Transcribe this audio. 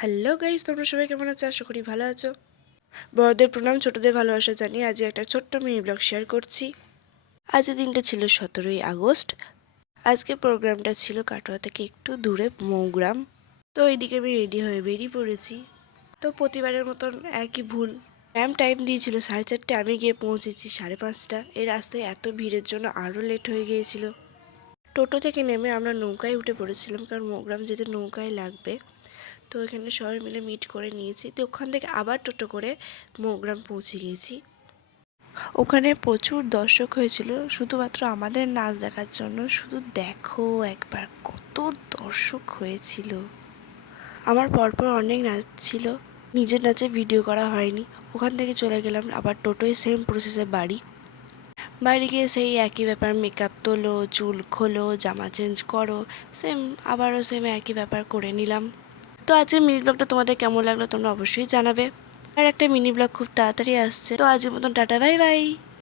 Hello guys, তোমরা সবাই কেমন আছো? আশা করি ভালো আছো। বড়দের প্রণাম, ছোটদের ভালোবাসা জানিয়ে আজ একটা ছোট্ট মিনি ব্লগ শেয়ার করছি। আজকের দিনটা ছিল 17ই আগস্ট। আজকে প্রোগ্রামটা ছিল কাটোয়া থেকে একটু দূরে মৌগ্রাম। তো এইদিকে আমি রেডি হয়ে বেরিয়ে পড়েছি। তো প্রতিবারের মতন একই ভুল। ম্যাম টাইম দিয়েছিল 4:30, আমি গিয়ে পৌঁছেছি 5:30। এই রাস্তায় এত ভিড়ের জন্য আরও লেট হয়ে গিয়েছিল। টোটো থেকে নেমে আমরা নৌকায় উঠে পড়েছিলাম, কারণ মৌগ্রাম যেতে নৌকায় লাগবে। তো এখানে সবাই মিলে মিট করে নিয়েছি। তো ওখান থেকে আবার টোটো করে মৌগ্রাম পৌঁছে গিয়েছি। ওখানে প্রচুর দর্শক হয়েছিল শুধুমাত্র আমাদের নাচ দেখার জন্য। শুধু দেখো একবার কত দর্শক হয়েছিল। আমার পরপর অনেক নাচ ছিল, নিজের নাচে ভিডিও করা হয়নি। ওখান থেকে চলে গেলাম আবার টোটোয়, সেম প্রসেসে বাড়ি গিয়ে সেই একই ব্যাপার, মেকআপ তোলো, চুল খোলো, জামা চেঞ্জ করো, সেম আবারও সেম একই ব্যাপার করে নিলাম। তো আজকের মিনি ব্লগটা তোমাদের কেমন লাগলো তোমরা অবশ্যই জানাবে। আর একটা মিনি ব্লগ খুব তাড়াতাড়ি আসছে। তো আজকের মতন টাটা, বাই বাই।